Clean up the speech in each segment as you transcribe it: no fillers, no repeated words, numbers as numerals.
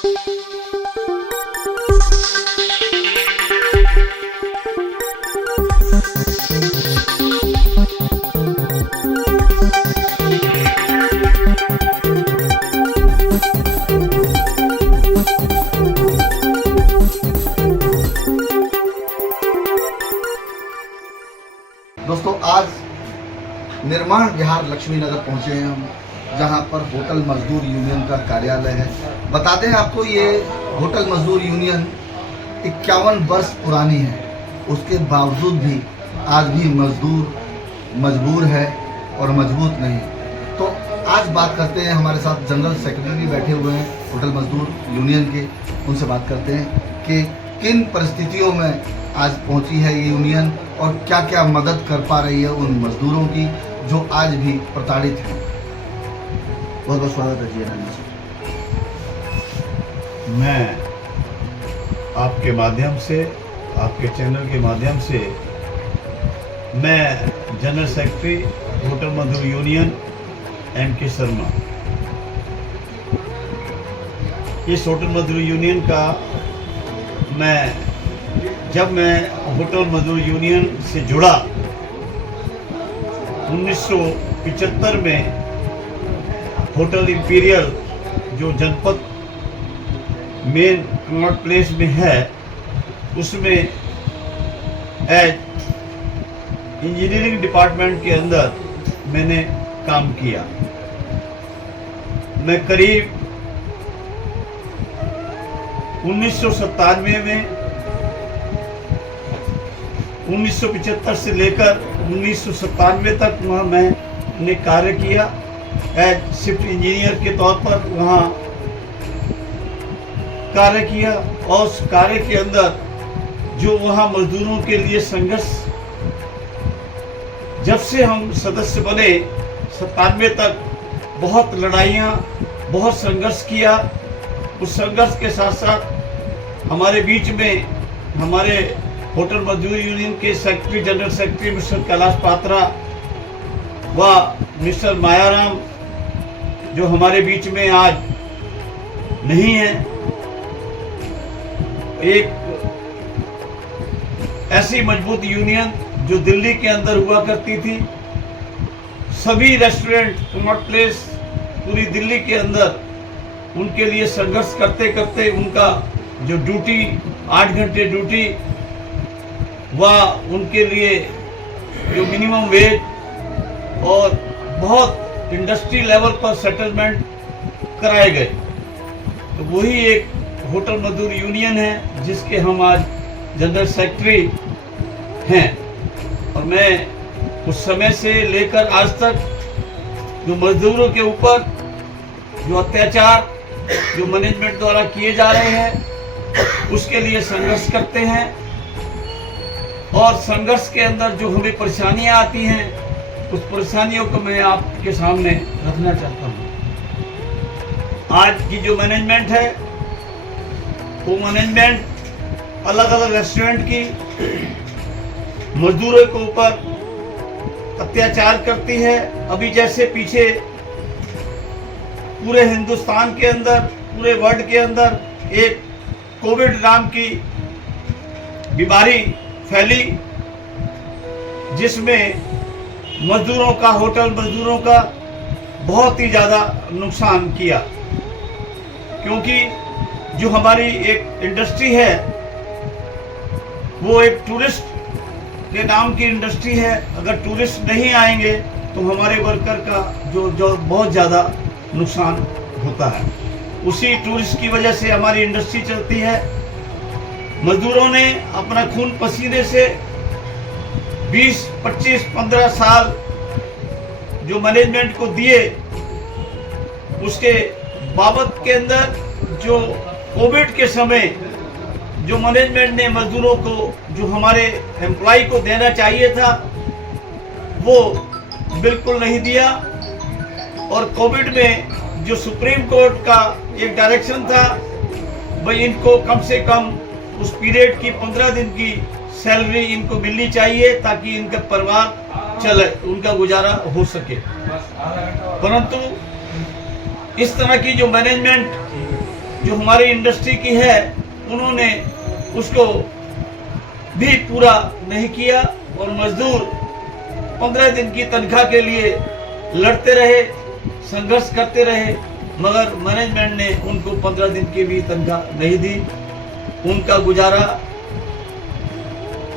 दोस्तों, आज निर्माण विहार लक्ष्मी नगर पहुंचे हैं हम, जहां पर होटल मजदूर यूनियन का कार्यालय है। बता दें आपको, ये होटल मजदूर यूनियन 51 वर्ष पुरानी है। उसके बावजूद भी आज भी मजदूर मजबूर है और मजबूत नहीं। तो आज बात करते हैं, हमारे साथ जनरल सेक्रेटरी बैठे हुए हैं होटल मजदूर यूनियन के। उनसे बात करते हैं कि किन परिस्थितियों में आज पहुंची है ये यूनियन और क्या क्या मदद कर पा रही है उन मजदूरों की जो आज भी प्रताड़ित हैं। बहुत बहुत स्वागत है जी रानी जी। मैं आपके माध्यम से, आपके चैनल के माध्यम से, मैं जनरल सेक्रेटरी होटल मजदूर यूनियन M.K. शर्मा, इस होटल मजदूर यूनियन का जब मैं होटल मजदूर यूनियन से जुड़ा 1975 में, होटल इंपीरियल जो जनपद मेन कनॉट प्लेस में है, उसमें एज इंजीनियरिंग डिपार्टमेंट के अंदर मैंने काम किया। मैं करीब 1997 में 1975 से लेकर 1997 तक वहाँ मैंने कार्य किया। एज शिफ्ट इंजीनियर के तौर पर वहाँ कार्य किया और उस कार्य के अंदर जो वहाँ मजदूरों के लिए संघर्ष, जब से हम सदस्य बने 97 तक बहुत लड़ाइयाँ, बहुत संघर्ष किया। उस संघर्ष के साथ साथ हमारे बीच में हमारे होटल मजदूर यूनियन के secretary, general secretary mister Kailash Patra व मिस्टर मायाराम, जो हमारे बीच में आज नहीं है, एक ऐसी मजबूत यूनियन जो दिल्ली के अंदर हुआ करती थी। सभी रेस्टोरेंट, कनॉट प्लेस, पूरी दिल्ली के अंदर उनके लिए संघर्ष करते करते उनका जो ड्यूटी 8 घंटे ड्यूटी व उनके लिए जो मिनिमम वेज और बहुत इंडस्ट्री लेवल पर सेटलमेंट कराए गए। तो वही एक होटल मजदूर यूनियन है जिसके हम आज जनरल सेक्रेटरी हैं। और मैं उस समय से लेकर आज तक जो मजदूरों के ऊपर जो अत्याचार जो मैनेजमेंट द्वारा किए जा रहे हैं, उसके लिए संघर्ष करते हैं। और संघर्ष के अंदर जो हमें परेशानियां आती हैं, उस परेशानियों को मैं आपके सामने रखना चाहता हूं। आज की जो मैनेजमेंट है, वो मैनेजमेंट अलग अलग रेस्टोरेंट की मजदूरों के ऊपर अत्याचार करती है। अभी जैसे पीछे पूरे हिंदुस्तान के अंदर, पूरे वर्ल्ड के अंदर एक कोविड नाम की बीमारी फैली, जिसमें मजदूरों का, होटल मजदूरों का बहुत ही ज़्यादा नुकसान किया। क्योंकि जो हमारी एक इंडस्ट्री है, वो एक टूरिस्ट के नाम की इंडस्ट्री है। अगर टूरिस्ट नहीं आएंगे तो हमारे वर्कर का जो बहुत ज़्यादा नुकसान होता है। उसी टूरिस्ट की वजह से हमारी इंडस्ट्री चलती है। मजदूरों ने अपना खून पसीने से 20, 25, 15 साल जो मैनेजमेंट को दिए, उसके बाबत के अंदर जो कोविड के समय जो मैनेजमेंट ने मजदूरों को, जो हमारे एम्प्लॉय को देना चाहिए था, वो बिल्कुल नहीं दिया। और कोविड में जो सुप्रीम कोर्ट का एक डायरेक्शन था, भाई इनको कम से कम उस पीरियड की 15 दिन की सैलरी इनको मिलनी चाहिए ताकि इनका परिवार चले, उनका गुजारा हो सके। परंतु इस तरह की जो मैनेजमेंट जो हमारी इंडस्ट्री की है उन्होंने उसको भी पूरा नहीं किया और मजदूर 15 दिन की तनख्वाह के लिए लड़ते रहे, संघर्ष करते रहे, मगर मैनेजमेंट ने उनको 15 दिन की भी तनख्वाह नहीं दी। उनका गुजारा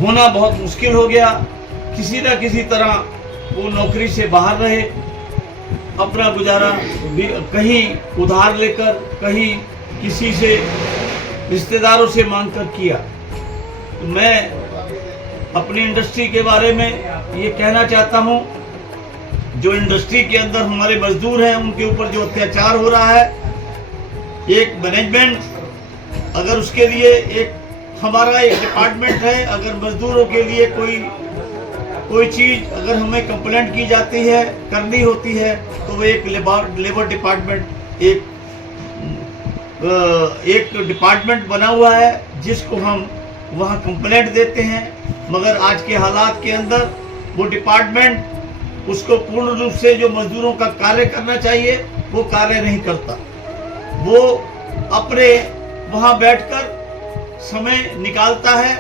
होना बहुत मुश्किल हो गया। किसी न किसी तरह वो नौकरी से बाहर रहे, अपना गुजारा भी कहीं उधार लेकर, कहीं किसी से रिश्तेदारों से मांगकर किया। तो मैं अपनी इंडस्ट्री के बारे में ये कहना चाहता हूँ, जो इंडस्ट्री के अंदर हमारे मजदूर हैं उनके ऊपर जो अत्याचार हो रहा है, एक मैनेजमेंट अगर उसके लिए एक हमारा एक डिपार्टमेंट है, अगर मजदूरों के लिए कोई चीज़ अगर हमें कंप्लेंट की जाती है, करनी होती है, तो वो एक लेबर डिपार्टमेंट एक डिपार्टमेंट बना हुआ है जिसको हम वहाँ कंप्लेंट देते हैं। मगर आज के हालात के अंदर वो डिपार्टमेंट उसको पूर्ण रूप से जो मजदूरों का कार्य करना चाहिए वो कार्य नहीं करता। वो अपने वहाँ बैठकर समय निकालता है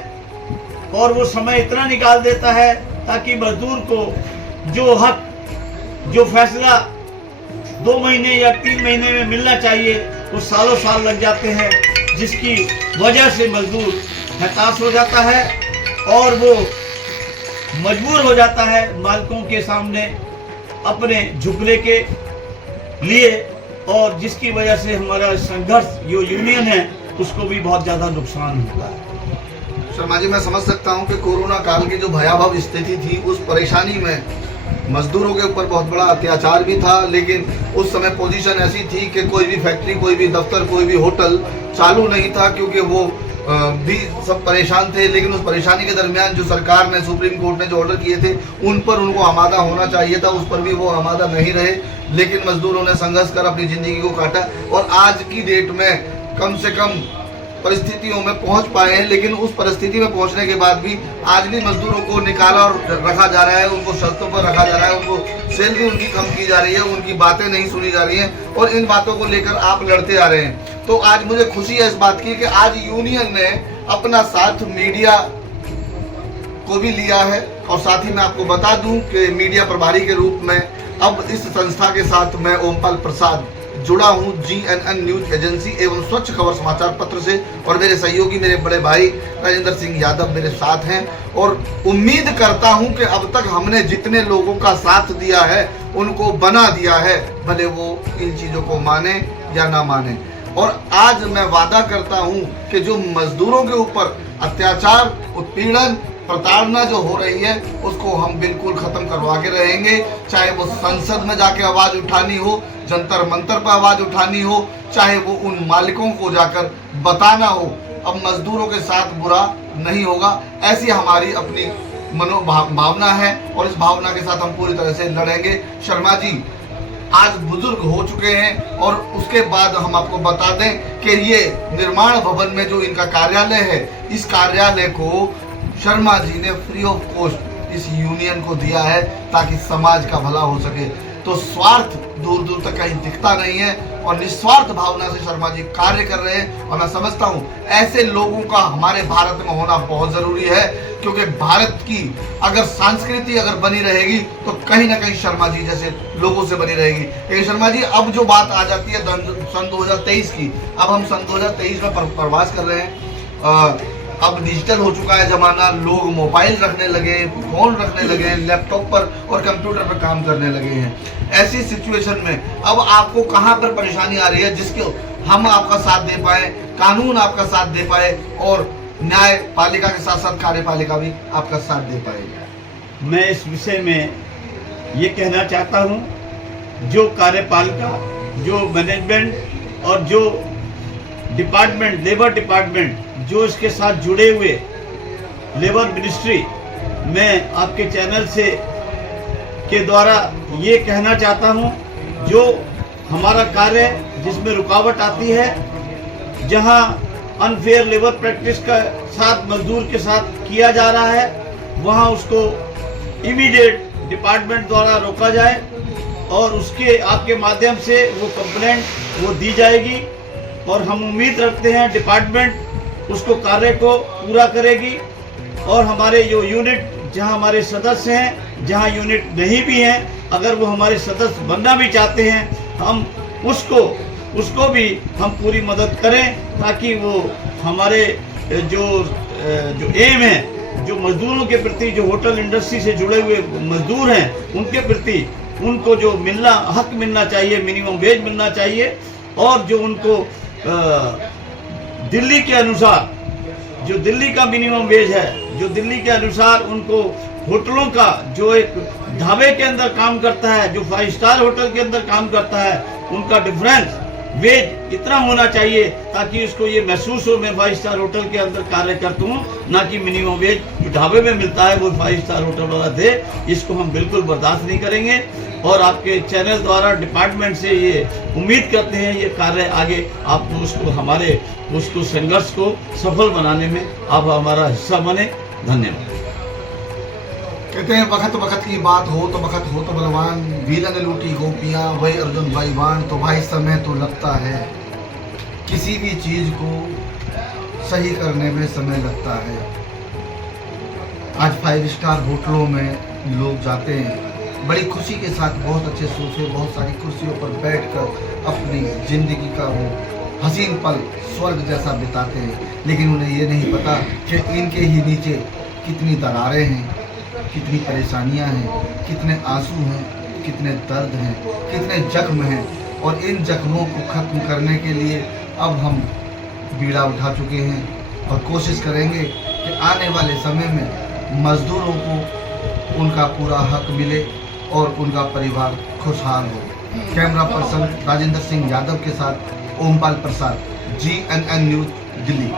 और वो समय इतना निकाल देता है ताकि मजदूर को जो हक, जो फैसला 2 महीने या 3 महीने में मिलना चाहिए वो सालों साल लग जाते हैं, जिसकी वजह से मजदूर हताश हो जाता है और वो मजबूर हो जाता है मालिकों के सामने अपने झुकने के लिए, और जिसकी वजह से हमारा संघर्ष जो यूनियन है उसको भी बहुत ज़्यादा नुकसान होता है। शर्मा जी, मैं समझ सकता हूं कि कोरोना काल की जो भयावह स्थिति थी उस परेशानी में मजदूरों के ऊपर बहुत बड़ा अत्याचार भी था, लेकिन उस समय पोजीशन ऐसी थी कि कोई भी फैक्ट्री, कोई भी दफ्तर, कोई भी होटल चालू नहीं था, क्योंकि वो भी सब परेशान थे। लेकिन उस परेशानी के दरमियान जो सरकार ने, सुप्रीम कोर्ट ने जो ऑर्डर किए थे उन पर उनको आमादा होना चाहिए था, उस पर भी वो आमादा नहीं रहे। लेकिन मजदूरों ने संघर्ष कर अपनी ज़िंदगी को काटा और आज की डेट में कम से कम परिस्थितियों में पहुंच पाए हैं। लेकिन उस परिस्थिति में पहुंचने के बाद भी आज भी मजदूरों को निकाला और रखा जा रहा है, उनको शर्तों पर रखा जा रहा है, उनको सैलरी उनकी कम की जा रही है, उनकी बातें नहीं सुनी जा रही हैं और इन बातों को लेकर आप लड़ते आ रहे हैं। तो आज मुझे खुशी है इस बात की कि आज यूनियन ने अपना साथ मीडिया को भी लिया है, और साथ ही मैं आपको बता दूं कि मीडिया प्रभारी के रूप में अब इस संस्था के साथ मैं ओमपाल प्रसाद जुड़ा हूं, GNN न्यूज एजेंसी एवं स्वच्छ खबर समाचार पत्र से, और मेरे सहयोगी मेरे बड़े भाई राजेंद्र सिंह यादव मेरे साथ हैं। और उम्मीद करता हूं कि अब तक हमने जितने लोगों का साथ दिया है उनको बना दिया है, भले वो इन चीज़ों को माने या ना माने। और आज मैं वादा करता हूं कि जो मजदूरों के ऊपर अत्याचार, उत्पीड़न, प्रताड़ना जो हो रही है उसको हम बिल्कुल खत्म करवा के रहेंगे, चाहे वो संसद में जाके आवाज उठानी हो, जंतर मंतर पर आवाज उठानी हो, चाहे वो उन मालिकों को जाकर बताना हो। अब मजदूरों के साथ बुरा नहीं होगा, ऐसी हमारी अपनी मनोभावना है और इस भावना के साथ हम पूरी तरह से लड़ेंगे। शर्मा जी आज बुजुर्ग हो चुके हैं और उसके बाद हम आपको बता दें कि ये निर्माण भवन में जो इनका कार्यालय है, इस कार्यालय को शर्मा जी ने फ्री ऑफ कॉस्ट इस यूनियन को दिया है ताकि समाज का भला हो सके। तो स्वार्थ दूर दूर तक कहीं दिखता नहीं है और निस्वार्थ भावना से शर्मा जी कार्य कर रहे हैं, और मैं समझता हूँ ऐसे लोगों का हमारे भारत में होना बहुत जरूरी है, क्योंकि भारत की अगर संस्कृति अगर बनी रहेगी तो कहीं ना कहीं शर्मा जी जैसे लोगों से बनी रहेगी। लेकिन शर्मा जी अब जो बात आ जाती है सन 2023 की, अब हम सन 2023 में प्रवास कर रहे हैं। अब डिजिटल हो चुका है ज़माना, लोग मोबाइल रखने लगे, फ़ोन रखने लगे, लैपटॉप पर और कंप्यूटर पर काम करने लगे हैं। ऐसी सिचुएशन में अब आपको कहाँ पर परेशानी आ रही है जिसके हम आपका साथ दे पाए, कानून आपका साथ दे पाए और न्यायपालिका के साथ साथ कार्यपालिका भी आपका साथ दे पाएगी? मैं इस विषय में ये कहना चाहता हूँ, जो कार्यपालिका, जो मैनेजमेंट और जो डिपार्टमेंट, लेबर डिपार्टमेंट जो इसके साथ जुड़े हुए लेबर मिनिस्ट्री, मैं आपके चैनल से के द्वारा ये कहना चाहता हूँ, जो हमारा कार्य जिसमें रुकावट आती है, जहाँ अनफेयर लेबर प्रैक्टिस का साथ मजदूर के साथ किया जा रहा है, वहाँ उसको इमीडिएट डिपार्टमेंट द्वारा रोका जाए और उसके आपके माध्यम से वो कंप्लेंट वो दी जाएगी और हम उम्मीद रखते हैं डिपार्टमेंट उसको कार्य को पूरा करेगी। और हमारे जो यूनिट जहां हमारे सदस्य हैं, जहां यूनिट नहीं भी हैं, अगर वो हमारे सदस्य बनना भी चाहते हैं, हम उसको भी हम पूरी मदद करें, ताकि वो हमारे जो एम है, जो मजदूरों के प्रति, जो होटल इंडस्ट्री से जुड़े हुए मजदूर हैं, उनके प्रति उनको जो हक मिलना चाहिए, मिनिमम वेज मिलना चाहिए। और जो उनको दिल्ली के अनुसार, जो दिल्ली का मिनिमम वेज है, जो दिल्ली के अनुसार उनको होटलों का, जो एक ढाबे के अंदर काम करता है, जो 5 स्टार होटल के अंदर काम करता है, उनका डिफरेंस वेज इतना होना चाहिए ताकि उसको ये महसूस हो, मैं 5 स्टार होटल के अंदर कार्य करता हूँ, ना कि मिनिमम वेज जो ढाबे में मिलता है वो 5 स्टार होटल वाला दे। इसको हम बिल्कुल बर्दाश्त नहीं करेंगे। और आपके चैनल द्वारा डिपार्टमेंट से ये उम्मीद करते हैं ये कार्य आगे आप उसको संघर्ष को सफल बनाने में आप हमारा हिस्सा बने। धन्यवाद। कहते हैं वक्त वक्त की बात हो तो बलवान, वीरा ने लूटी गोपियां, वही अर्जुन भाईवान। तो भाई समय तो लगता है, किसी भी चीज को सही करने में समय लगता है। आज 5 स्टार होटलों में लोग जाते हैं, बड़ी खुशी के साथ बहुत अच्छे सोफे, बहुत सारी कुर्सियों पर बैठकर अपनी जिंदगी का वो हसीन पल स्वर्ग जैसा बिताते हैं। लेकिन उन्हें ये नहीं पता कि इनके ही नीचे कितनी दरारें हैं, कितनी परेशानियां हैं, कितने आंसू हैं, कितने दर्द हैं, कितने जख्म हैं। और इन जख्मों को ख़त्म करने के लिए अब हम बीड़ा उठा चुके हैं और कोशिश करेंगे कि आने वाले समय में मज़दूरों को उनका पूरा हक मिले और उनका परिवार खुशहाल हो। कैमरा पर्सन राजेंद्र सिंह यादव के साथ ओमपाल प्रसाद, GNN न्यूज़, दिल्ली।